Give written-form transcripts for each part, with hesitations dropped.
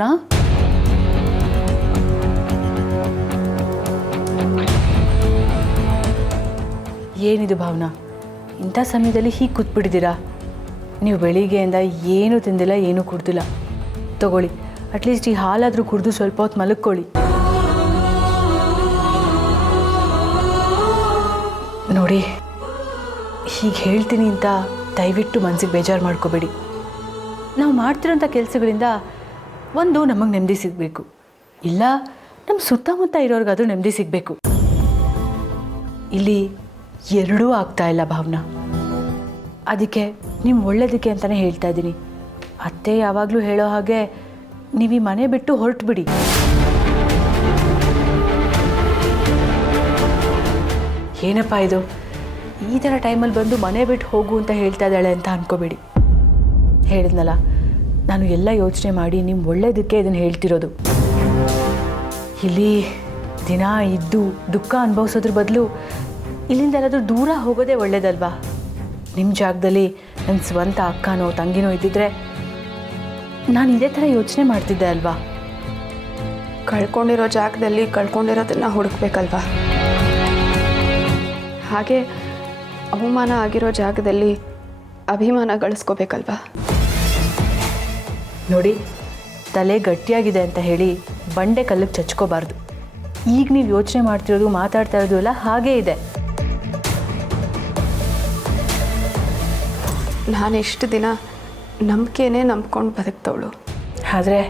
ಭಾವನಾ? ಏನಿದು ಭಾವನಾ, ಇಂಥ ಸಮಯದಲ್ಲಿ ಹೀಗೆ ಕೂತ್ಬಿಟ್ಟಿದ್ದೀರಾ? ನೀವು ಬೆಳಿಗ್ಗೆಯಿಂದ ಏನೂ ತಿಂದಿಲ್ಲ, ಏನೂ ಕುಡ್ದಿಲ್ಲ. ತಗೊಳ್ಳಿ, ಅಟ್ಲೀಸ್ಟ್ ಈ ಹಾಲಾದರೂ ಕುಡಿದು ಸ್ವಲ್ಪ ಹೊತ್ತು ಮಲಕ್ಕೊಳ್ಳಿ. ನೋಡಿ, ಹೀಗೆ ಹೇಳ್ತೀನಿ ಅಂತ ದಯವಿಟ್ಟು ಮನಸ್ಸಿಗೆ ಬೇಜಾರು ಮಾಡ್ಕೋಬೇಡಿ. ನಾವು ಮಾಡ್ತಿರೋಂಥ ಕೆಲಸಗಳಿಂದ ಒಂದು ನಮಗೆ ನೆಮ್ಮದಿ ಸಿಗಬೇಕು, ಇಲ್ಲ ನಮ್ಮ ಸುತ್ತಮುತ್ತ ಇರೋರಿಗಾದರೂ ನೆಮ್ಮದಿ ಸಿಗಬೇಕು. ಇಲ್ಲಿ ಎರಡೂ ಆಗ್ತಾ ಇಲ್ಲ ಭಾವನಾ. ಅದಕ್ಕೆ ನಿಮ್ಮ ಒಳ್ಳೇದಕ್ಕೆ ಅಂತಲೇ ಹೇಳ್ತಾ ಇದ್ದೀನಿ. ಅತ್ತೆ ಯಾವಾಗಲೂ ಹೇಳೋ ಹಾಗೆ ನೀವು ಈ ಮನೆ ಬಿಟ್ಟು ಹೊರಟು ಬಿಡಿ. ಏನಪ್ಪ ಇದು, ಈ ಥರ ಟೈಮಲ್ಲಿ ಬಂದು ಮನೆ ಬಿಟ್ಟು ಹೋಗು ಅಂತ ಹೇಳ್ತಾ ಇದ್ದಾಳೆ ಅಂತ ಅಂದ್ಕೋಬೇಡಿ. ಹೇಳಿದ್ನಲ್ಲ, ನಾನು ಎಲ್ಲ ಯೋಚನೆ ಮಾಡಿ ನಿಮ್ಮ ಒಳ್ಳೇದಕ್ಕೆ ಇದನ್ನು ಹೇಳ್ತಿರೋದು. ಇಲ್ಲಿ ದಿನ ಇದ್ದು ದುಃಖ ಅನುಭವಿಸೋದ್ರ ಬದಲು ಇಲ್ಲಿಂದ ಎಲ್ಲಾದರೂ ದೂರ ಹೋಗೋದೇ ಒಳ್ಳೇದಲ್ವಾ? ನಿಮ್ಮ ಜಾಗದಲ್ಲಿ ನನ್ನ ಸ್ವಂತ ಅಕ್ಕನೋ ತಂಗಿನೋ ಇದ್ದಿದ್ರೆ ನಾನು ಇದೇ ಥರ ಯೋಚನೆ ಮಾಡ್ತಿದ್ದೆ ಅಲ್ವಾ? ಕಳ್ಕೊಂಡಿರೋ ಜಾಗದಲ್ಲಿ ಕಳ್ಕೊಂಡಿರೋದನ್ನು ಹುಡುಕ್ಬೇಕಲ್ವಾ? ಹಾಗೆ ಅವಮಾನ ಆಗಿರೋ ಜಾಗದಲ್ಲಿ ಅಭಿಮಾನ ಗಳಿಸ್ಕೋಬೇಕಲ್ವಾ? ನೋಡಿ, ತಲೆ ಗಟ್ಟಿಯಾಗಿದೆ ಅಂತ ಹೇಳಿ ಬಂಡೆ ಕಲ್ಲಿಗೆ ಚಚ್ಕೋಬಾರ್ದು. ಈಗ ನೀವು ಯೋಚನೆ ಮಾಡ್ತಿರೋದು, ಮಾತಾಡ್ತಾ ಇರೋದು ಎಲ್ಲ ಹಾಗೇ ಇದೆ. ನಾನು ಇಷ್ಟು ದಿನ ನಂಬಿಕೆನೇ ನಂಬ್ಕೊಂಡು ಬದುಕ್ತವಳು. ಆದರೆ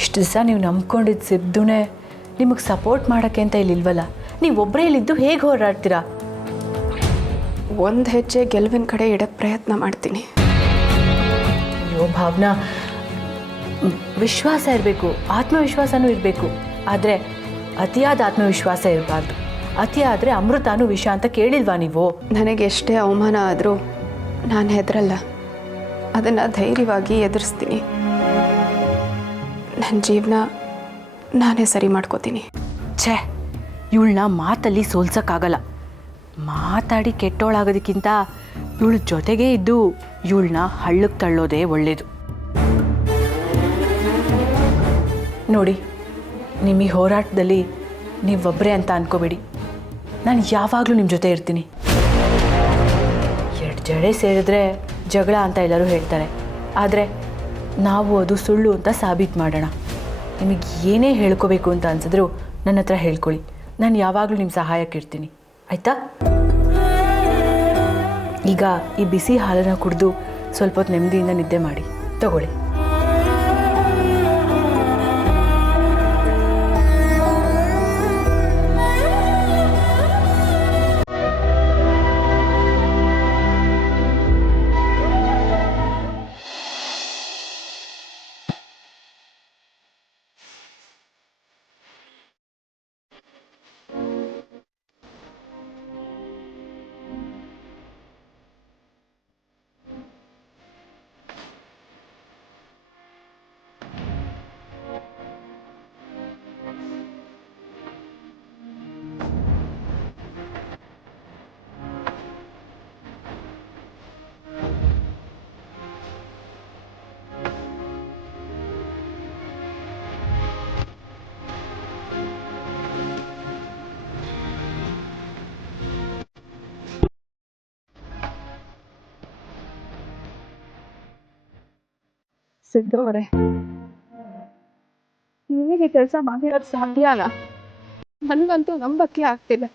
ಇಷ್ಟು ದಿವಸ ನೀವು ನಂಬ್ಕೊಂಡಿದ್ದು ಸಿದ್ದುನೇ ನಿಮಗೆ ಸಪೋರ್ಟ್ ಮಾಡೋಕ್ಕೆ ಅಂತ ಇಲ್ಲಿಲ್ವಲ್ಲ. ನೀವು ಒಬ್ಬರೇ ಇಲ್ಲಿದ್ದು ಹೇಗೆ ಹೋರಾಡ್ತೀರಾ? ಒಂದು ಹೆಜ್ಜೆ ಗೆಲುವಿನ ಕಡೆ ಇಡಕ್ಕೆ ಪ್ರಯತ್ನ ಮಾಡ್ತೀನಿ. ಅಯ್ಯೋ ಭಾವನಾ, ವಿಶ್ವಾಸ ಇರಬೇಕು, ಆತ್ಮವಿಶ್ವಾಸನೂ ಇರಬೇಕು. ಆದರೆ ಅತಿಯಾದ ಆತ್ಮವಿಶ್ವಾಸ ಇರಬಾರ್ದು. ಅತಿಯಾದರೆ ಅಮೃತನೂ ವಿಷ ಅಂತ ಕೇಳಿಲ್ವಾ ನೀವು? ನನಗೆ ಎಷ್ಟೇ ಅವಮಾನ ಆದರೂ ನಾನು ಹೆದರಲ್ಲ. ಅದನ್ನು ಧೈರ್ಯವಾಗಿ ಎದುರಿಸ್ತೀನಿ. ನನ್ನ ಜೀವನ ನಾನೇ ಸರಿ ಮಾಡ್ಕೋತೀನಿ. ಛೇ, ಇವಳನ್ನ ಮಾತಲ್ಲಿ ಸೋಲ್ಸೋಕ್ಕಾಗಲ್ಲ. ಮಾತಾಡಿ ಕೆಟ್ಟೋಳಾಗೋದಕ್ಕಿಂತ ಇವಳ ಜೊತೆಗೇ ಇದ್ದು ಇವಳನ್ನ ಹಳ್ಳಕ್ಕೆ ತಳ್ಳೋದೇ ಒಳ್ಳೆಯದು. ನೋಡಿ, ನಿಮ್ಮ ಈ ಹೋರಾಟದಲ್ಲಿ ನೀವೊಬ್ಬರೇ ಅಂತ ಅಂದ್ಕೋಬೇಡಿ. ನಾನು ಯಾವಾಗಲೂ ನಿಮ್ಮ ಜೊತೆ ಇರ್ತೀನಿ. ಎರಡು ಜಡೆ ಸೇರಿದ್ರೆ ಜಗಳ ಅಂತ ಎಲ್ಲರೂ ಹೇಳ್ತಾರೆ. ಆದರೆ ನಾವು ಅದು ಸುಳ್ಳು ಅಂತ ಸಾಬೀತು ಮಾಡೋಣ. ನಿಮಗೆ ಏನೇ ಹೇಳ್ಕೋಬೇಕು ಅಂತ ಅನ್ಸಿದ್ರು ನನ್ನ ಹತ್ರ ಹೇಳ್ಕೊಳ್ಳಿ. ನಾನು ಯಾವಾಗಲೂ ನಿಮ್ಮ ಸಹಾಯಕ್ಕಿರ್ತೀನಿ, ಆಯಿತಾ? ಈಗ ಈ ಬಿಸಿ ಹಾಲನ್ನು ಕುಡಿದು ಸ್ವಲ್ಪ ಹೊತ್ತು ನೆಮ್ಮದಿಯಿಂದ ನಿದ್ದೆ ಮಾಡಿ. ತಗೊಳ್ಳಿ. ಸಿದ್ದವರೇ, ನಿಮಗೆ ಕೆಲಸ ಮಾಡಿರೋದು ಸಾಧ್ಯನಾ? ನನಗಂತೂ ನಂಬಕ್ಕೆ ಆಗ್ತಿಲ್ಲ.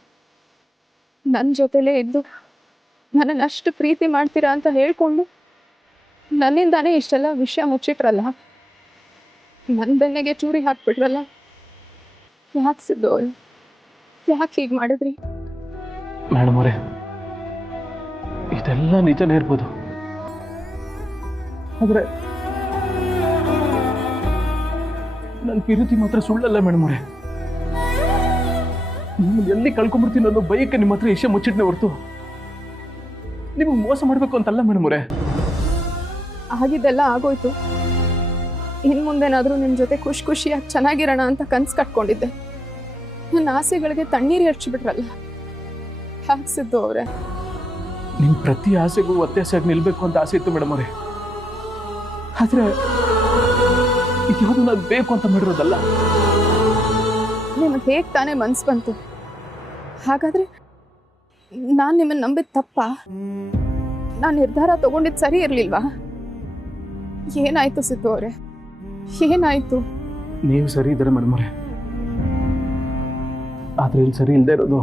ನನ್ನ ಜೊತೆಲೇ ಇದ್ದು ನನ್ನನ್ನು ಅಷ್ಟು ಪ್ರೀತಿ ಮಾಡ್ತೀರಾ ಅಂತ ಹೇಳ್ಕೊಂಡು ನನ್ನಿಂದಾನೇ ಇಷ್ಟೆಲ್ಲ ವಿಷಯ ಮುಚ್ಚಿಟ್ರಲ್ಲ. ನನ್ನ ಬೆನ್ನಿಗೆ ಚೂರಿ ಹಾಕ್ಬಿಟ್ರಲ್ಲ. ಯಾಕೆ ಸಿದ್ದವ್ರೆ, ಯಾಕೆ ಹೀಗೆ ಮಾಡಿದ್ರಿ? ಮೇಡಮ್ ಅವರೇ, ಇದೆಲ್ಲ ನಿಜನೇ ಇರ್ಬೋದು, ಆದರೆ ನನ್ನ ಪ್ರೀತಿ ಮಾತ್ರ ಸುಳ್ಳಲ್ಲ ಮೇಡಮ್ ಅವರೇ. ನಿಮ್ಮನ್ನು ಎಲ್ಲಿ ಕಳ್ಕೊಂಡ್ಬಿಡ್ತೀನಿ ಅನ್ನೋ ಭಯಕ್ಕೆ ನಿಮ್ಮ ಹತ್ರ ವಿಷಯ ಮುಚ್ಚಿಟ್ನೆ ಹೊರತು ನಿಮಗೆ ಮೋಸ ಮಾಡಬೇಕು ಅಂತಲ್ಲ ಮೇಡಮ್ ಅವರೇ. ಆಗಿದ್ದೆಲ್ಲ ಆಗೋಯ್ತು. ಇನ್ನು ಮುಂದೆನಾದರೂ ನಿಮ್ಮ ಜೊತೆ ಖುಷಿಯಾಗಿ ಚೆನ್ನಾಗಿರೋಣ ಅಂತ ಕನ್ಸು ಕಟ್ಕೊಂಡಿದ್ದೆ. ನನ್ನ ಆಸೆಗಳಿಗೆ ತಣ್ಣೀರು ಎರಚಿಬಿಟ್ರಲ್ಲ. ಯಾಕೆ ಸಿದ್ದು ಅವರೇ? ನಿಮ್ಮ ಪ್ರತಿ ಆಸೆಗೂ ಒತ್ತಾಸೆಯಾಗಿ ನಿಲ್ಬೇಕು ಅಂತ ಆಸೆ ಇತ್ತು ಮೇಡಮ್ ಅವರೇ. ಆದರೆ ಇದ್ಯಾವುದು ನಾನು ಬೇಕು ಅಂತ ಮಾಡಿರೋದಲ್ಲ. ನಿಮಗೆ ಹೇಗೆ ತಾನೇ ಮನ್ಸು ಬಂತು? ಹಾಗಾದ್ರೆ ನಾನು ನಿಮ್ಮನ್ನು ನಂಬಿದ ತಪ್ಪಾ? ನಾನು ನಿರ್ಧಾರ ತಗೊಂಡಿದ್ದು ಸರಿ ಇರಲಿಲ್ವಾ? ಏನಾಯ್ತು ಸಿದ್ದು ಅವರೇ, ಏನಾಯ್ತು? ನೀವು ಸರಿ ಇದ್ದಾರೆ ಮೇಡಮ್ ಅವರೇ, ಆದ್ರೆ ಇಲ್ಲಿ ಸರಿ ಇಲ್ಲದೆ ಇರೋದು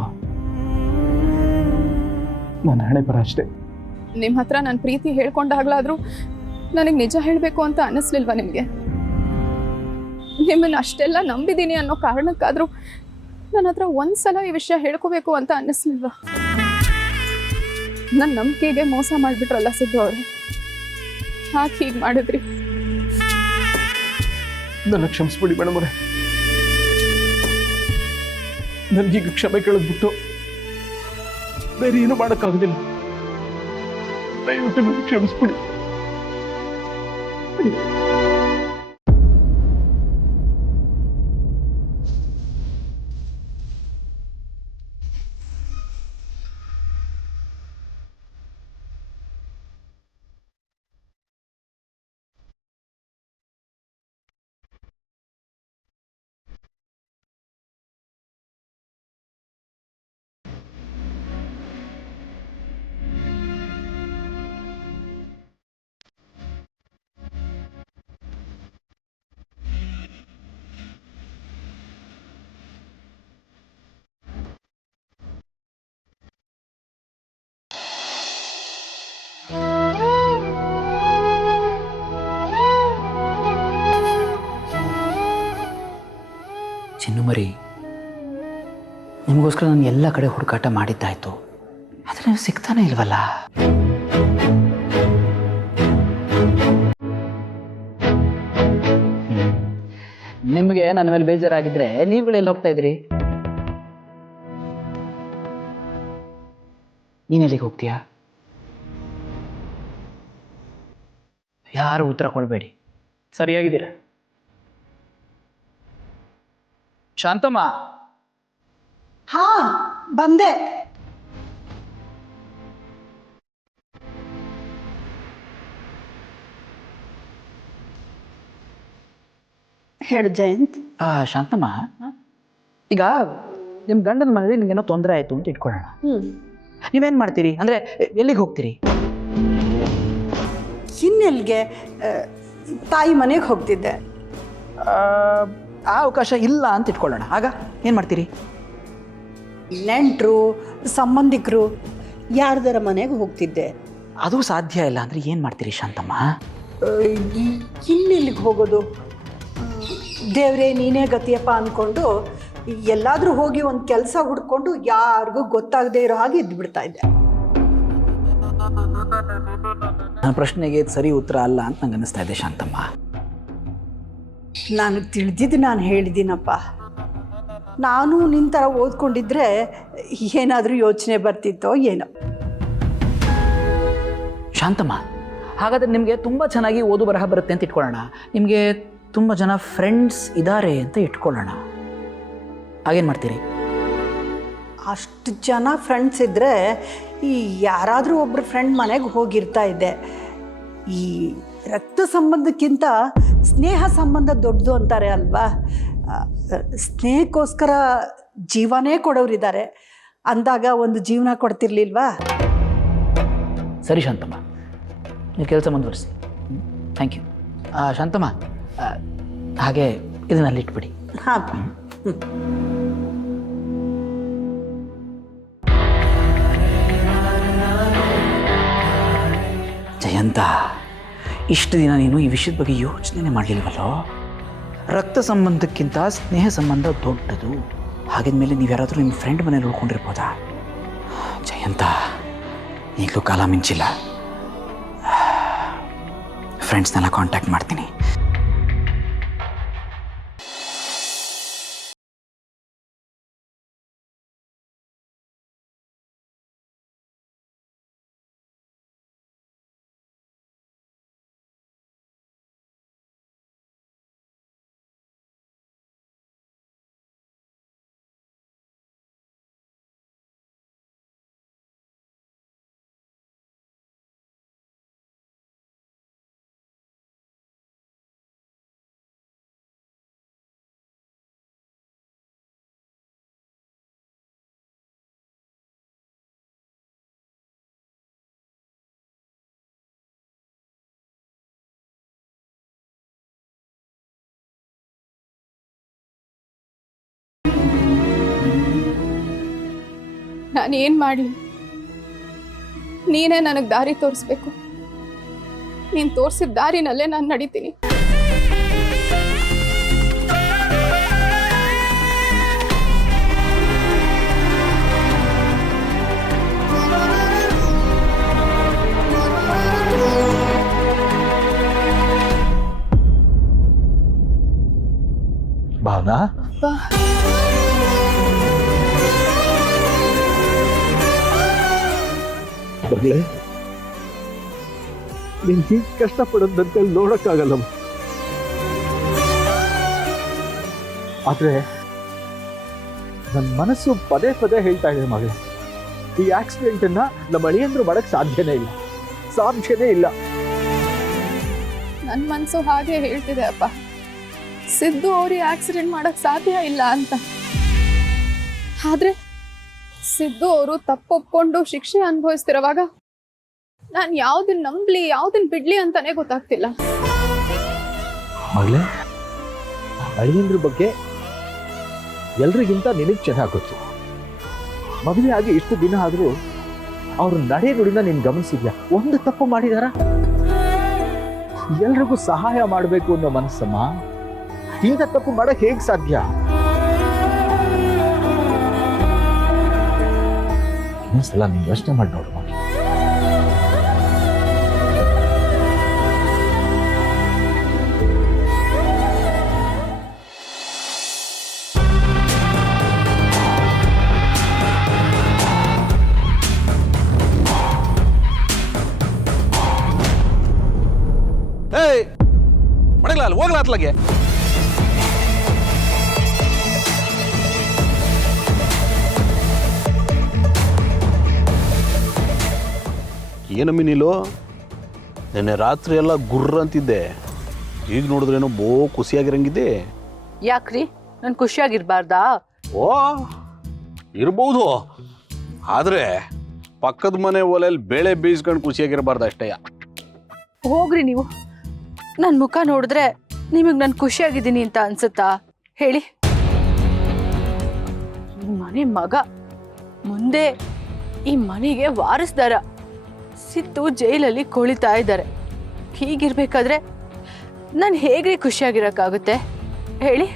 ನನ್ನ ಹಣೆ ಬರ ಅಷ್ಟೇ. ನಿಮ್ಮ ಹತ್ರ ನನ್ನ ಪ್ರೀತಿ ಹೇಳ್ಕೊಂಡಾಗ್ಲಾದ್ರೂ ನನಗೆ ನಿಜ ಹೇಳಬೇಕು ಅಂತ ಅನ್ನಿಸ್ಲಿಲ್ವಾ ನಿಮಗೆ? ನಿಮ್ಮನ್ನು ಅಷ್ಟೆಲ್ಲ ನಂಬಿದ್ದೀನಿ ಅನ್ನೋ ಕಾರಣಕ್ಕಾದ್ರೂ ನನ್ನ ಹತ್ರ ಒಂದ್ಸಲ ಈ ವಿಷಯ ಹೇಳ್ಕೋಬೇಕು ಅಂತ ಅನ್ನಿಸ್ಲಿಲ್ವಾ? ನನ್ನ ನಂಬಿಕೆಗೆ ಮೋಸ ಮಾಡಿಬಿಟ್ರಲ್ಲ ಸಿದ್ದು ಅವರೇ, ಯಾಕೆ ಹೀಗೆ ಮಾಡಿದ್ರಿ? ನನ್ನ ಕ್ಷಮಿಸ್ಬಿಡಿ ಮೇಡಮ್ ಅವರೇ, ನನ್ಗೀಗ ಕ್ಷಮೆ ಕೇಳೋದ್ಬಿಟ್ಟು ಬೇರೆ ಏನು ಮಾಡೋಕ್ಕಾಗೋದಿಲ್ಲ. ದಯವಿಟ್ಟು ನನಗೆ ಕ್ಷಮಿಸ್ಬಿಡಿ. ಚಿನ್ನುಮರಿ, ನಿಮಗೋಸ್ಕರ ನಾನು ಎಲ್ಲ ಕಡೆ ಹುಡುಕಾಟ ಮಾಡಿದ್ದಾಯ್ತು, ಆದರೆ ನೀವು ಸಿಗ್ತಾನೆ ಇಲ್ವಲ್ಲ. ನಿಮಗೆ ನನ್ನ ಮೇಲೆ ಬೇಜಾರಾಗಿದ್ರೆ ನೀವುಗಳೆಲ್ಲ ಹೋಗ್ತಾ ಇದ್ರಿ? ನೀನೆಲ್ಲಿಗೆ ಹೋಗ್ತೀಯಾ? ಯಾರು ಉತ್ತರ ಕೊಡಬೇಡಿ, ಸರಿಯಾಗಿದ್ದೀರಾ? ಶಾಂತಮ್ಮ. ಹಾ, ಬಂದೆ. ಹೇಳು ಜಯಂತ್. ಶಾಂತಮ್ಮ, ಈಗ ನಿಮ್ಮ ಗಂಡನ ಮನೇಲಿ ನಿಮಗೇನೋ ತೊಂದರೆ ಆಯಿತು ಅಂತ ಇಟ್ಕೊಳ್ಳೋಣ. ನೀವೇನು ಮಾಡ್ತೀರಿ? ಅಂದರೆ ಎಲ್ಲಿಗೆ ಹೋಗ್ತೀರಿ? ಇನ್ನೆಲ್ಗೆ? ತಾಯಿ ಮನೆಗೆ ಹೋಗ್ತಿದ್ದೆ. ಆ ಅವಕಾಶ ಇಲ್ಲ ಅಂತ ಇಟ್ಕೊಳ್ಳೋಣ, ಆಗ ಏನು ಮಾಡ್ತೀರಿ? ನೆಂಟರು, ಸಂಬಂಧಿಕರು ಯಾರ್ದಾರ ಮನೆಗೆ ಹೋಗ್ತಿದ್ದೆ. ಅದು ಸಾಧ್ಯ ಇಲ್ಲ ಅಂದರೆ ಏನು ಮಾಡ್ತೀರಿ ಶಾಂತಮ್ಮ? ಇನ್ನೆಲ್ಲಿಗೆ ಹೋಗೋದು? ದೇವ್ರೇ ನೀನೇ ಗತಿಯಪ್ಪ ಅಂದ್ಕೊಂಡು ಎಲ್ಲಾದರೂ ಹೋಗಿ ಒಂದು ಕೆಲಸ ಹುಡ್ಕೊಂಡು ಯಾರಿಗೂ ಗೊತ್ತಾಗದೇ ಇರೋ ಹಾಗೆ ಇದ್ದುಬಿಡ್ತಾ ಇದ್ದೆ. ನನ್ನ ಪ್ರಶ್ನೆಗೆ ಸರಿ ಉತ್ತರ ಅಲ್ಲ ಅಂತ ನಂಗೆ ಅನ್ನಿಸ್ತಾ ಇದೆ ಶಾಂತಮ್ಮ. ನಾನು ತಿಳಿದಿದ್ದು ನಾನು ಹೇಳಿದ್ದೀನಪ್ಪ. ನಾನು ನಿನ್ನ ಥರ ಓದ್ಕೊಂಡಿದ್ರೆ ಏನಾದರೂ ಯೋಚನೆ ಬರ್ತಿತ್ತೋ ಏನೋ. ಶಾಂತಮ್ಮ, ಹಾಗಾದರೆ ನಿಮಗೆ ತುಂಬ ಚೆನ್ನಾಗಿ ಓದು ಬರಹ ಬರುತ್ತೆ ಅಂತ ಇಟ್ಕೊಳ್ಳೋಣ. ನಿಮಗೆ ತುಂಬ ಜನ ಫ್ರೆಂಡ್ಸ್ ಇದ್ದಾರೆ ಅಂತ ಇಟ್ಕೊಳ್ಳೋಣ, ಆಗೇನು ಮಾಡ್ತೀರಿ? ಅಷ್ಟು ಜನ ಫ್ರೆಂಡ್ಸ್ ಇದ್ದರೆ ಈ ಯಾರಾದರೂ ಒಬ್ಬರು ಫ್ರೆಂಡ್ ಮನೆಗೆ ಹೋಗಿರ್ತಾ ಇದ್ದೆ. ಈ ರಕ್ತ ಸಂಬಂಧಕ್ಕಿಂತ ಸ್ನೇಹ ಸಂಬಂಧ ದೊಡ್ಡದು ಅಂತಾರೆ ಅಲ್ವಾ? ಸ್ನೇಹಕ್ಕೋಸ್ಕರ ಜೀವನೇ ಕೊಡೋರಿದ್ದಾರೆ ಅಂದಾಗ ಒಂದು ಜೀವನ ಕೊಡ್ತಿರ್ಲಿಲ್ವಾ? ಸರಿ ಶಾಂತಮ್ಮ, ನೀವು ಕೆಲಸ ಮುಂದುವರಿಸಿ. Thank you. ಶಾಂತಮ್ಮ, ಹಾಗೆ ಇದನ್ನಲ್ಲಿ ಇಟ್ಬಿಡಿ. ಹಾಂ. ಜಯಂತ, ಇಷ್ಟು ದಿನ ನೀನು ಈ ವಿಷಯದ ಬಗ್ಗೆ ಯೋಚನೆ ಮಾಡಲಿಲ್ವಲ್ಲೋ? ರಕ್ತ ಸಂಬಂಧಕ್ಕಿಂತ ಸ್ನೇಹ ಸಂಬಂಧ ದೊಡ್ಡದು. ಹಾಗಿದ್ಮೇಲೆ ನೀವು ಯಾರಾದರೂ ನಿಮ್ಮ ಫ್ರೆಂಡ್ ಮನೇಲಿ ಉಳ್ಕೊಂಡಿರ್ಬೋದಾ? ಜಯಂತ, ಈಗಲೂ ಕಾಲ ಮಿಂಚಿಲ್ಲ. ಫ್ರೆಂಡ್ಸ್ನೆಲ್ಲ ಕಾಂಟ್ಯಾಕ್ಟ್ ಮಾಡ್ತೀನಿ. ನಾನು ಏನು ಮಾಡಲಿ? ನೀನೇ ನನಗೆ ದಾರಿ ತೋರಿಸ್ಬೇಕು. ನೀನು ತೋರಿಸಿದ ದಾರಿನಲ್ಲೇ ನಾನು ನಡೀತೀನಿ. ಭಾವನಾ, ಮಗಳೇ, ನೀನ್ ಹೀಗೆ ಕಷ್ಟಪಡೋದು ನನ್ನ ಕೈಲಿ ನೋಡಕ್ಕಾಗಲ್ಲ. ಆದ್ರೆ ನನ್ನ ಮನಸ್ಸು ಪದೇ ಪದೇ ಹೇಳ್ತಾ ಇದೆ ಮಗಳೇ, ಈ ಆಕ್ಸಿಡೆಂಟ್ ಅನ್ನ ನಮ್ಮ ಅಳಿಯಂದ್ರು ಮಾಡಕ್ ಸಾಧ್ಯನೇ ಇಲ್ಲ. ನನ್ನ ಮನಸ್ಸು ಹಾಗೆ ಹೇಳ್ತಿದೆ ಅಪ್ಪ. ಸಿದ್ದು ಅವ್ರಿಗೆ ಆಕ್ಸಿಡೆಂಟ್ ಮಾಡಕ್ ಸಾಧ್ಯ ಇಲ್ಲ ಅಂತ. ಆದ್ರೆ ಸಿದ್ದು ಅವರು ತಪ್ಪೊಪ್ಕೊಂಡು ಶಿಕ್ಷೆ ಅನುಭವಿಸ್ತಿರುವಾಗ ನಾನು ಯಾವ್ದನ್ನ ನಂಬ್ಲಿ ಯಾವ್ದನ್ನ ಬಿಡ್ಲಿ ಅಂತಾನೆ ಗೊತ್ತಾಗ್ತಿಲ್ಲ. ಮಗಳೇ, ಅಳಿಯಂದ್ರ ಬಗ್ಗೆ ಎಲ್ರಿಗಿಂತ ನಿನಗೆ ಚೆನ್ನಾಗಿ ಗೊತ್ತು. ಮದುವೆ ಆಗಿ ಇಷ್ಟು ದಿನ ಆದ್ರೂ ಅವ್ರ ನಡೆ ನುಡಿನ ನೀನ್ ಗಮನಿಸಿದ್ಯಾ? ಒಂದು ತಪ್ಪು ಮಾಡಿದಾರ? ಎಲ್ರಿಗೂ ಸಹಾಯ ಮಾಡಬೇಕು ಅನ್ನೋ ಮನಸ್ಸಮ್ಮ, ಇಂಥ ತಪ್ಪು ಮಾಡಕ್ ಹೇಗ್ ಸಾಧ್ಯ? ಇನ್ನೊಂದ್ಸಲ ನೀನ್ ಯೋಚನೆ ಮಾಡಿ ನೋಡು. ಮಡಗಲ್ಲ ಹೋಗ್ಲಾ ಅತ್ಲಾಗೆ. ಏನಮ್ಮಿ ನೀಲು, ನೆನ್ನೆ ರಾತ್ರಿ ಎಲ್ಲ ಗುರ್ರ ಅಂತಿದ್ದೆ, ಈಗ ನೋಡಿದ್ರೇನೋ ಬೋ ಖುಷಿಯಾಗಿರಂಗಿದ್ದೆ. ಯಾಕ್ರಿ ನಾನು ಖುಷಿಯಾಗಿರ್ಬಾರ್ದಾ? ಓ ಇರ್ಬೋದು, ಆದ್ರೆ ಪಕ್ಕದ ಮನೆ ಒಲೆಯಲ್ಲಿ ಬೇಳೆ ಬೇಯಿಸ್ಕೊಂಡು ಖುಷಿಯಾಗಿರ್ಬಾರ್ದು ಅಷ್ಟೇ. ಹೋಗ್ರಿ ನೀವು. ನನ್ನ ಮುಖ ನೋಡಿದ್ರೆ ನಿಮಗೆ ನಾನು ಖುಷಿಯಾಗಿದ್ದೀನಿ ಅಂತ ಅನ್ಸುತ್ತಾ ಹೇಳಿ? ಈ ಮನೆ ಮಗ ಮುಂದೆ ಈ ಮನೆಗೆ ವಾರಸ್ದಾರ. ಸಿದ್ದು ಜೈಲಲ್ಲಿ ಕೊಳಿತಾ ಇದ್ದಾರೆ. ಹೀಗಿರ್ಬೇಕಾದ್ರೆ ನಾನು ಹೇಗ್ರಿ ಖುಷಿಯಾಗಿರೋಕ್ಕಾಗುತ್ತೆ ಹೇಳಿ?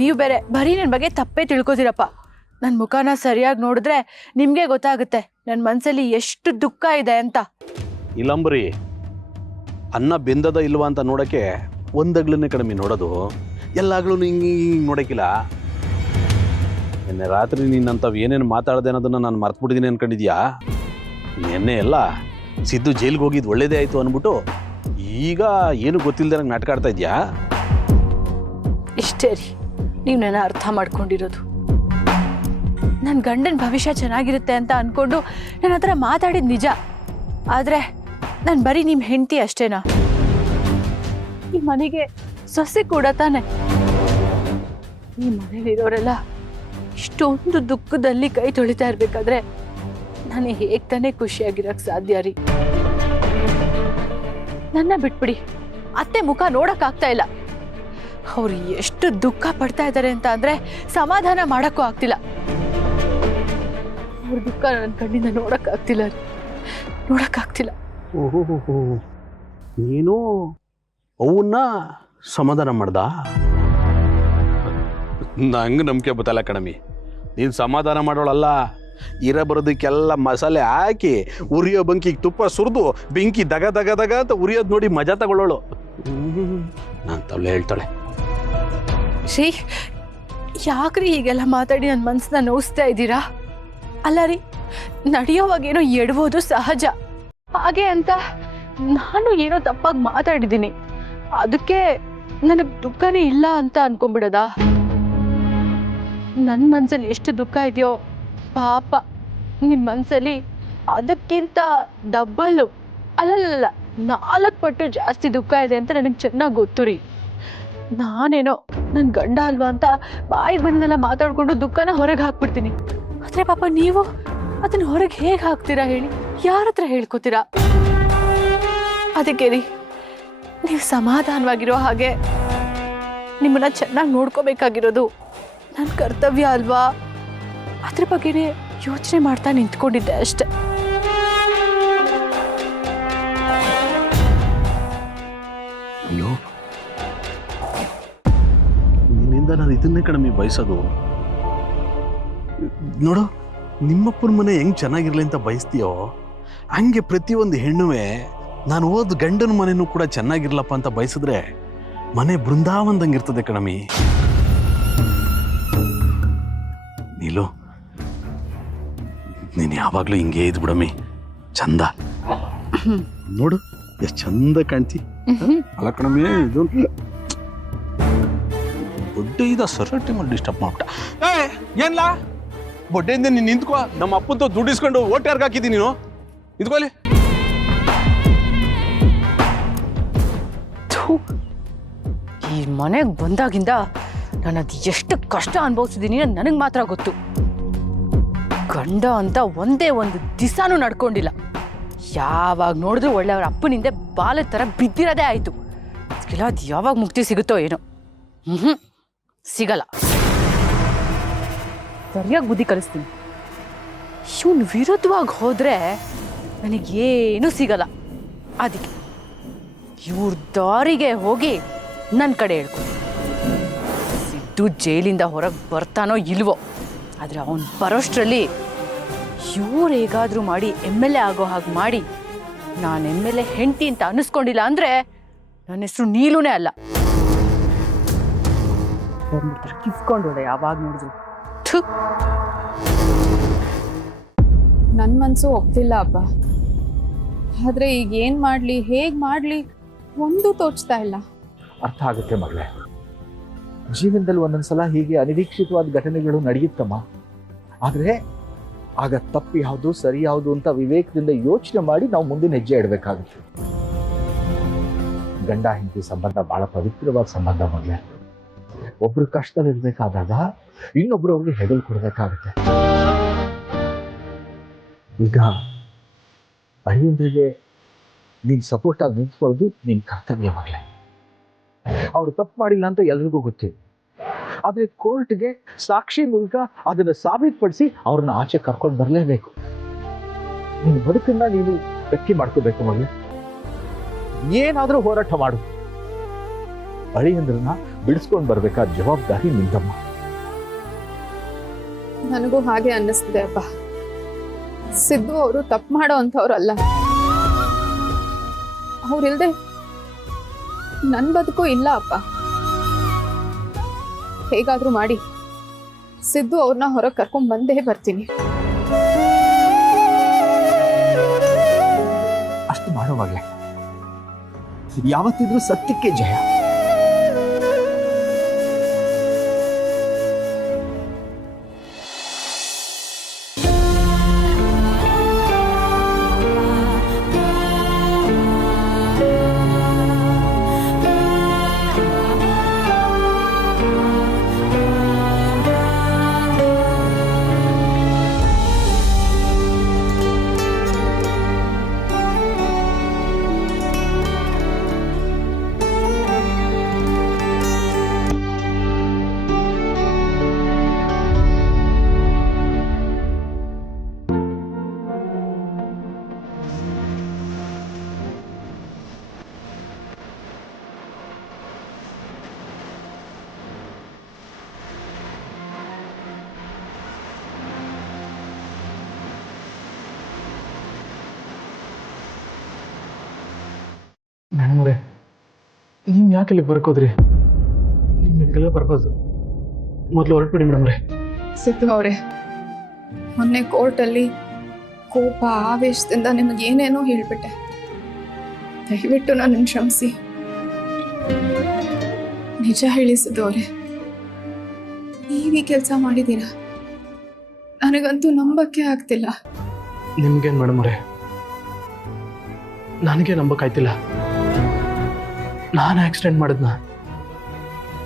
ನೀವು ಬೇರೆ ಬರೀ ನನ್ನ ಬಗ್ಗೆ ತಪ್ಪೇ ತಿಳ್ಕೊತೀರಪ್ಪ. ನನ್ನ ಮುಖನ ಸರಿಯಾಗಿ ನೋಡಿದ್ರೆ ನಿಮಗೆ ಗೊತ್ತಾಗುತ್ತೆ ನನ್ನ ಮನಸ್ಸಲ್ಲಿ ಎಷ್ಟು ದುಃಖ ಇದೆ ಅಂತ. ಇಲ್ಲಂಬರಿ, ಅನ್ನ ಬೆಂದದ ಇಲ್ವಾ ಅಂತ ನೋಡೋಕ್ಕೆ ಒಂದಗ್ಲನ್ನೇ ಕಡಿಮೆ ನೋಡೋದು, ಎಲ್ಲಾಗ್ಲೂ ಹಿಂಗೆ ನೋಡೋಕ್ಕಿಲ್ಲ. ನಿನ್ನೆ ರಾತ್ರಿ ನೀನಂತವ್ ಏನೇನು ಮಾತಾಡ್ದೆ ಅನ್ನೋದನ್ನ ನಾನು ಮರ್ತ್ಬಿಟ್ಟಿದ್ದೀನಿ ಅನ್ಕೊಂಡಿದ್ಯಾ? ನಿನ್ನೆ ಎಲ್ಲ ಸಿದ್ದು ಜೈಲಿಗೆ ಹೋಗಿದ್ದು ಒಳ್ಳೇದೇ ಆಯಿತು ಅಂದ್ಬಿಟ್ಟು ಈಗ ಏನು ಗೊತ್ತಿಲ್ಲದೆ ನಂಗೆ ನಾಟಕ ಆಡ್ತಾ ಇದೆಯಾ? ಇಷ್ಟೇ ರೀ ನೀವು ನನ್ನ ಅರ್ಥ ಮಾಡ್ಕೊಂಡಿರೋದು. ನನ್ನ ಗಂಡನ ಭವಿಷ್ಯ ಚೆನ್ನಾಗಿರುತ್ತೆ ಅಂತ ಅಂದ್ಕೊಂಡು ನನ್ನ ಹತ್ರ ಮಾತಾಡಿದ ನಿಜ. ಆದರೆ ನಾನು ಬರೀ ನಿಮ್ಮ ಹೆಂಡತಿ ಅಷ್ಟೇನಾ? ಈ ಮನೆಗೆ ಸೊಸೆ ಕೂಡ ತಾನೆ. ಈ ಮನೇಲಿರೋರೆಲ್ಲ ಇಷ್ಟೊಂದು ದುಃಖದಲ್ಲಿ ಕೈ ತೊಳಿತಾ ಇರ್ಬೇಕಾದ್ರೆ ನಾನು ಹೇಗೆ ತಾನೇ ಖುಷಿಯಾಗಿರಕ್ಕೆ ಸಾಧ್ಯ ರೀ? ನನ್ನ ಬಿಟ್ಬಿಡಿ, ಅತ್ತೆ ಮುಖ ನೋಡೋಕ್ಕಾಗ್ತಾ ಇಲ್ಲ. ಅವ್ರು ಎಷ್ಟು ದುಃಖ ಪಡ್ತಾ ಇದ್ದಾರೆ ಅಂತ ಅಂದರೆ ಸಮಾಧಾನ ಮಾಡೋಕ್ಕೂ ಆಗ್ತಿಲ್ಲ. ಅವ್ರ ದುಃಖ ನನ್ನ ಕಣ್ಣಿಂದ ನೋಡೋಕ್ಕಾಗ್ತಿಲ್ಲ ರೀ, ನೋಡೋಕ್ಕಾಗ್ತಿಲ್ಲ. ಓಹೋ, ನೀನು ಅವನ್ನ ಸಮಾಧಾನ ಮಾಡ್ದ? ನಂಗೆ ನಂಬಿಕೆ ಬತ್ತಲ್ಲ ಕಣಮಿ, ನೀನು ಸಮಾಧಾನ ಮಾಡೋಳಲ್ಲ. ಬರೋದಕ್ಕೆಲ್ಲ ಮಸಾಲೆ ಹಾಕಿ ಉರಿಯೋ ಬೆಂಕಿಗೆ ತುಪ್ಪ ಸುರಿದು ಬೆಂಕಿ ದಗ ದಗ ದಗ ಅಂತ ಉರಿಯೋದು ನೋಡಿ ಮಜಾ ತಗೊಳ್ಳೋಳು. ನಾನು ತವಳೆ ಹೇಳ್ತಾಳೆ. ಶ್ರೀ, ಯಾಕ್ರಿ ಹೀಗೆಲ್ಲ ಮಾತಾಡಿ ನನ್ನ ಮನಸ್ಸನ್ನ ನೋಯಿಸ್ತಾ ಇದ್ದೀರಾ? ಅಲ್ಲ ರೀ, ನಡೆಯೋವಾಗೇನೋ ಎಡ್ಬೋದು ಸಹಜ. ಹಾಗೆ ಅಂತ ನಾನು ಏನೋ ತಪ್ಪಾಗಿ ಮಾತಾಡಿದ್ದೀನಿ, ಅದಕ್ಕೆ ನನಗೆ ದುಃಖನೇ ಇಲ್ಲ ಅಂತ ಅನ್ಕೊಂಡ್ಬಿಡೋದಾ? ನನ್ನ ಮನಸ್ಸಲ್ಲಿ ಎಷ್ಟು ದುಃಖ ಇದೆಯೋ ಪಾಪ ನಿಮ್ಮ ಮನಸ್ಸಲ್ಲಿ ಅದಕ್ಕಿಂತ ಡಬ್ಬಲ್ಲು, ಅಲ್ಲಲ್ಲ 4 ಪಟ್ಟು ಜಾಸ್ತಿ ದುಃಖ ಇದೆ ಅಂತ ನನಗೆ ಚೆನ್ನಾಗಿ ಗೊತ್ತು ರೀ. ನಾನೇನೋ ನನ್ನ ಗಂಡ ಅಲ್ವಾ ಅಂತ ಬಾಯಿಗೆ ಬಂದೆಲ್ಲ ಮಾತಾಡ್ಕೊಂಡು ದುಃಖನ ಹೊರಗೆ ಹಾಕ್ಬಿಡ್ತೀನಿ. ಆದರೆ ಪಾಪ ನೀವು ಅದನ್ನ ಹೊರಗೆ ಹೇಗೆ ಹಾಕ್ತೀರಾ ಹೇಳಿ? ಯಾರ ಹತ್ರ ಹೇಳ್ಕೊತೀರಾ? ಅದಕ್ಕೆ ರೀ, ನೀವು ಸಮಾಧಾನವಾಗಿರೋ ಹಾಗೆ ನಿಮ್ಮನ್ನ ಚೆನ್ನಾಗಿ ನೋಡ್ಕೋಬೇಕಾಗಿರೋದು ನನ್ನ ಕರ್ತವ್ಯ ಅಲ್ವಾ? ಅದ್ರ ಬಗ್ಗೆನೇ ಯೋಚನೆ ಮಾಡ್ತಾ ನಿಂತ್ಕೊಂಡಿದ್ದೆ ಅಷ್ಟೆ. ಅಯ್ಯೋ, ನಿನ್ನಿಂದ ನಾನು ಇದನ್ನೇ ಕಡಿಮೆ ಬಯಸೋದು. ನೋಡು, ನಿಮ್ಮಪ್ಪನ ಮನೆ ಹೆಂಗ್ ಚೆನ್ನಾಗಿರ್ಲಿ ಅಂತ ಬಯಸ್ತೀಯೋ ಹಂಗೆ ಪ್ರತಿಯೊಂದು ಹೆಣ್ಣುವೆ ನಾನು ಓದ್ ಗಂಡನ ಮನೆನೂ ಕೂಡ ಚೆನ್ನಾಗಿರ್ಲಪ್ಪ ಅಂತ ಬಯಸಿದ್ರೆ ಮನೆ ಬೃಂದಾವನದಂಗಿರ್ತದೆ ಕಣಮಿ. ನೀಲು, ನೀನು ಯಾವಾಗಲೂ ಹಿಂಗೆ ಇದ್ ಬಿಡಮ್ಮಿ, ಚಂದ. ನೋಡು ಎಷ್ಟು ಚಂದ ಕಾಣ್ತಿ. ಅಲ್ಲ ಕಣಮಿ, ಇದು ದೊಡ್ಡ ಇದ ಸೊಸೈಟಿ ಮೇಲೆ ಡಿಸ್ಟರ್ಬ್ ಮಾಡ್ಬಿಟ್ಟ. ಏನ್ಲಾ ಬೊಡ್ಡೆಯಿಂದ ನೀನು ನಿಂತ್ಕೋ. ನಮ್ಮ ಅಪ್ಪಂತ ದುಡ್ಡಿಸ್ಕೊಂಡು ಓಟ್ ಯಾರ್ಗೆ ಹಾಕಿದ್ದೀನಿ ನೀನು? ನಿಂತ್ಕೊಳ್ಳಿ. ಈ ಮನೆಗೆ ಬಂದಾಗಿಂದ ನಾನು ಅದು ಎಷ್ಟು ಕಷ್ಟ ಅನುಭವಿಸಿದ್ದೀನಿ ನನಗೆ ಮಾತ್ರ ಗೊತ್ತು. ಗಂಡ ಅಂತ ಒಂದೇ ಒಂದು ದಿವಸನೂ ನಡ್ಕೊಂಡಿಲ್ಲ. ಯಾವಾಗ ನೋಡಿದ್ರು ಒಳ್ಳೆಯವ್ರ ಅಪ್ಪನಿಂದ ಬಾಲದ ಥರ ಬಿದ್ದಿರೋದೇ ಆಯಿತು. ಅದಕ್ಕೆಲ್ಲ ಅದು ಯಾವಾಗ ಮುಕ್ತಿ ಸಿಗುತ್ತೋ ಏನೋ. ಸಿಗಲ್ಲ. ಸರಿಯಾಗಿ ಬುದ್ಧಿ ಕಲಿಸ್ತೀನಿ. ಇವನು ವಿರುದ್ಧವಾಗಿ ಹೋದರೆ ನನಗೇನು ಸಿಗಲ್ಲ. ಅದಕ್ಕೆ ಇವ್ರ ದಾರಿಗೆ ಹೋಗಿ ನನ್ನ ಕಡೆ ಹೇಳ್ಕೊಂಡು ಸಿದ್ದು ಜೈಲಿಂದ ಹೊರಗೆ ಬರ್ತಾನೋ ಇಲ್ವೋ, ಆದರೆ ಅವನು ಬರೋಷ್ಟರಲ್ಲಿ ಇವ್ರು ಹೇಗಾದರೂ ಮಾಡಿ MLA ಆಗೋ ಹಾಗೆ ಮಾಡಿ ನಾನು MLA ಹೆಂಡತಿ ಅಂತ ಅನ್ನಿಸ್ಕೊಂಡಿಲ್ಲ ಅಂದರೆ ನನ್ನ ಹೆಸರು ನೀಲೂನೇ ಅಲ್ಲ. ಕಿಸ್ಕೊಂಡೋಳೆ ಯಾವಾಗ ನೋಡಿದ್ರು. ನನ್ನ ಮನಸ್ಸು ಒಪ್ತಿಲ್ಲ ಅಪ್ಪ. ಆದರೆ ಈಗ ಏನು ಮಾಡಲಿ, ಹೇಗೆ ಮಾಡಲಿ ಒಂದು ತೋಚ್ತಾ ಇಲ್ಲ. ಅರ್ಥ ಆಗುತ್ತೆ ಮಗಳೇ. ಜೀವನದಲ್ಲಿ ಒಂದೊಂದ್ಸಲ ಹೀಗೆ ಅನಿರೀಕ್ಷಿತವಾದ ಘಟನೆಗಳು ನಡೆಯುತ್ತಮ್ಮ. ಆದರೆ ಆಗ ತಪ್ಪು ಯಾವುದು ಸರಿ ಯಾವುದು ಅಂತ ವಿವೇಕದಿಂದ ಯೋಚನೆ ಮಾಡಿ ನಾವು ಮುಂದಿನ ಹೆಜ್ಜೆ ಇಡಬೇಕಾಗುತ್ತೆ. ಗಂಡ ಹೆಂಡತಿ ಸಂಬಂಧ ಬಹಳ ಪವಿತ್ರವಾದ ಸಂಬಂಧ ಮಗಳೇ. ಒಬ್ರು ಕಷ್ಟದಲ್ಲಿರ್ಬೇಕಾದಾಗ ಇನ್ನೊಬ್ರು ಅವ್ರಿಗೆ ಹೆಗಲು ಕೊಡಬೇಕಾಗುತ್ತೆ. ಈಗ ಅಳಿಯಂದ್ರಿಗೆ ನೀನ್ ಸಪೋರ್ಟ್ ಆಗಿ ನಿಂತ್ಕೊಳ್ಳೋದು ನಿನ್ ಕರ್ತವ್ಯ ಮಗಳೇ. ಅವ್ರು ತಪ್ಪು ಮಾಡಿಲ್ಲ ಅಂತ ಎಲ್ರಿಗೂ ಗೊತ್ತಿದೆ. ಆದ್ರೆ ಕೋರ್ಟ್ಗೆ ಸಾಕ್ಷಿ ಮೂಲಕ ಅದನ್ನ ಸಾಬೀತುಪಡಿಸಿ ಅವ್ರನ್ನ ಆಚೆ ಕರ್ಕೊಂಡು ಬರಲೇಬೇಕು. ನಿನ್ನ ಬದುಕನ್ನ ನೀನು ಗಟ್ಟಿ ಮಾಡ್ಕೋಬೇಕು ಮಗಳೇ. ಏನಾದ್ರೂ ಹೋರಾಟ ಮಾಡು. ಅಳಿಯಂದ್ರನ್ನ ಬಿಡಿಸ್ಕೊಂಡು ಬರ್ಬೇಕಾದ ಜವಾಬ್ದಾರಿ ನಿಂದಮ್ಮ. ನನಗೂ ಹಾಗೆ ಅನ್ನಿಸ್ತಿದೆ ಅಪ್ಪ. ಸಿದ್ದು ಅವರು ತಪ್ಪು ಮಾಡೋ ಅಂಥವ್ರಲ್ಲ. ಅವ್ರಿಲ್ದೆ ನನ್ನ ಬದುಕು ಇಲ್ಲ ಅಪ್ಪ. ಹೇಗಾದ್ರೂ ಮಾಡಿ ಸಿದ್ದು ಅವ್ರನ್ನ ಹೊರಗೆ ಕರ್ಕೊಂಡ್ ಬಂದೇ ಬರ್ತೀನಿ. ಅಷ್ಟು ಮಾಡುವಾಗಲೇ ಯಾವತ್ತಿದ್ರೂ ಸತ್ಯಕ್ಕೆ ಜಯ. ಮೇಡಮ್ರೆ, ನೀವು ಯಾಕೆ ಇಲ್ಲಿ ಬರ್ಕೋದ್ರಿ? ನಿಮ್ಗೆಲ್ಲ ಬರ್ಬೋದು. ಮೊದಲು ಹೊರಟ್ಬಿಡಿ ಮೇಡಮ್ರೆ. ಸಿದ್ದು ಅವರೇ, ಮೊನ್ನೆ ಕೋರ್ಟಲ್ಲಿ ಕೋಪ ಆವೇಶದಿಂದ ನಿಮಗೆ ಏನೇನೋ ಹೇಳ್ಬಿಟ್ಟೆ. ದಯವಿಟ್ಟು ನನ್ನನ್ನು ಕ್ಷಮಿಸಿ. ನಿಜ ಹೇಳಿ ಸಿದ್ದು ಅವರೇ, ನೀವೀ ಕೆಲಸ ಮಾಡಿದ್ದೀರಾ? ನನಗಂತೂ ನಂಬಕ್ಕೆ ಆಗ್ತಿಲ್ಲ. ನಿಮ್ಗೇನು ಮೇಡಮ್ರೆ, ನನಗೆ ನಂಬಕ್ಕಾಯ್ತಿಲ್ಲ. ನಾನು ಆಕ್ಸಿಡೆಂಟ್ ಮಾಡಿದ್ನ,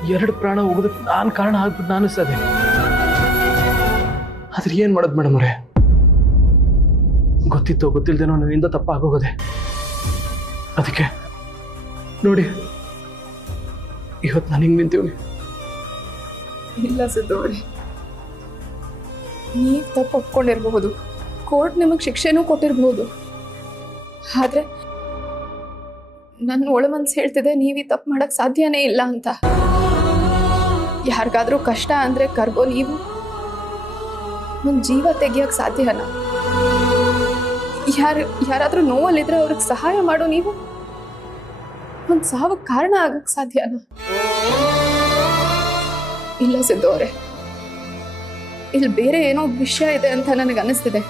2 ಪ್ರಾಣ ಹೋಗೋದಕ್ಕೆ ನಾನು ಕಾರಣ ಆಗ್ಬಿಟ್ಟು ಅನಿಸ್ತದೆ. ಆದ್ರೆ ಏನು ಮಾಡೋದು ಮೇಡಮ್ರೆ? ಗೊತ್ತಿತ್ತೋ ಗೊತ್ತಿಲ್ದೇನೋ ನನ್ನಿಂದ ತಪ್ಪಾಗೋಗೋದೆ. ಅದಕ್ಕೆ ನೋಡಿ, ಇವತ್ತು ನಾನು ಹಿಂಗೆ ನಿಂತೀವಿ. ಇಲ್ಲ ಸಿದ್ದು ಅವರೇ, ನೀವು ತಪ್ಪು ಒಪ್ಕೊಂಡಿರಬಹುದು, ಕೋರ್ಟ್ ನಿಮಗೆ ಶಿಕ್ಷೆನೂ ಕೊಟ್ಟಿರಬಹುದು. ಆದ್ರೆ ನನ್ನ ಒಳ ಮನ್ಸು ಹೇಳ್ತಿದೆ ನೀವು ಈ ತಪ್ಪು ಮಾಡಕ್ ಸಾಧ್ಯನೇ ಇಲ್ಲ ಅಂತ. ಯಾರಿಗಾದ್ರೂ ಕಷ್ಟ ಅಂದ್ರೆ ಕರ್ಗೋ ನೀವು ಒಂದು ಜೀವ ತೆಗಿಯಕ್ ಸಾಧ್ಯನಾ? ಯಾರಾದ್ರೂ ನೋವಲ್ಲಿದ್ರೆ ಅವ್ರಿಗೆ ಸಹಾಯ ಮಾಡೋ ನೀವು ಒಂದು ಸಾವಕ್ಕೆ ಕಾರಣ ಆಗಕ್ ಸಾಧ್ಯನಾ? ಇಲ್ಲ ಸಿದ್ದು ಅವರೇ, ಇಲ್ಲಿ ಬೇರೆ ಏನೋ ವಿಷಯ ಇದೆ ಅಂತ ನನಗೆ ಅನಿಸ್ತಿದೆ.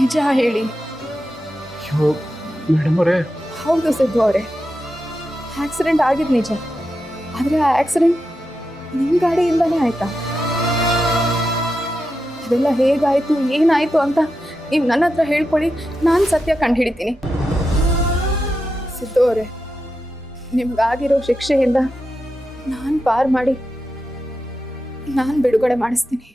ನಿಜ ಹೇಳಿ. ಅಯ್ಯೋ ಮೇಡಮ್ ಅವರೇ, ಹೌದು ಸಿದ್ದು ಅವರೇ, ಆಕ್ಸಿಡೆಂಟ್ ಆಗಿದ್ ನಿಜ. ಆದ್ರೆ ಆ ಆಕ್ಸಿಡೆಂಟ್ ನಿಮ್ ಗಾಡಿಯಿಂದಾನೇ ಆಯ್ತಾ? ಅದೆಲ್ಲ ಹೇಗಾಯ್ತು ಏನಾಯ್ತು ಅಂತ ನೀವು ನನ್ನ ಹತ್ರ ಹೇಳ್ಕೊಳ್ಳಿ, ನಾನು ಸತ್ಯ ಕಂಡು ಹಿಡಿತೀನಿ. ಸಿದ್ದು ಅವರೇ, ನಿಮ್ಗಾಗಿರೋ ಶಿಕ್ಷೆಯಿಂದ ನಾನು ಪಾರ್ ಮಾಡಿ ನಾನು ಬಿಡುಗಡೆ ಮಾಡಿಸ್ತೀನಿ.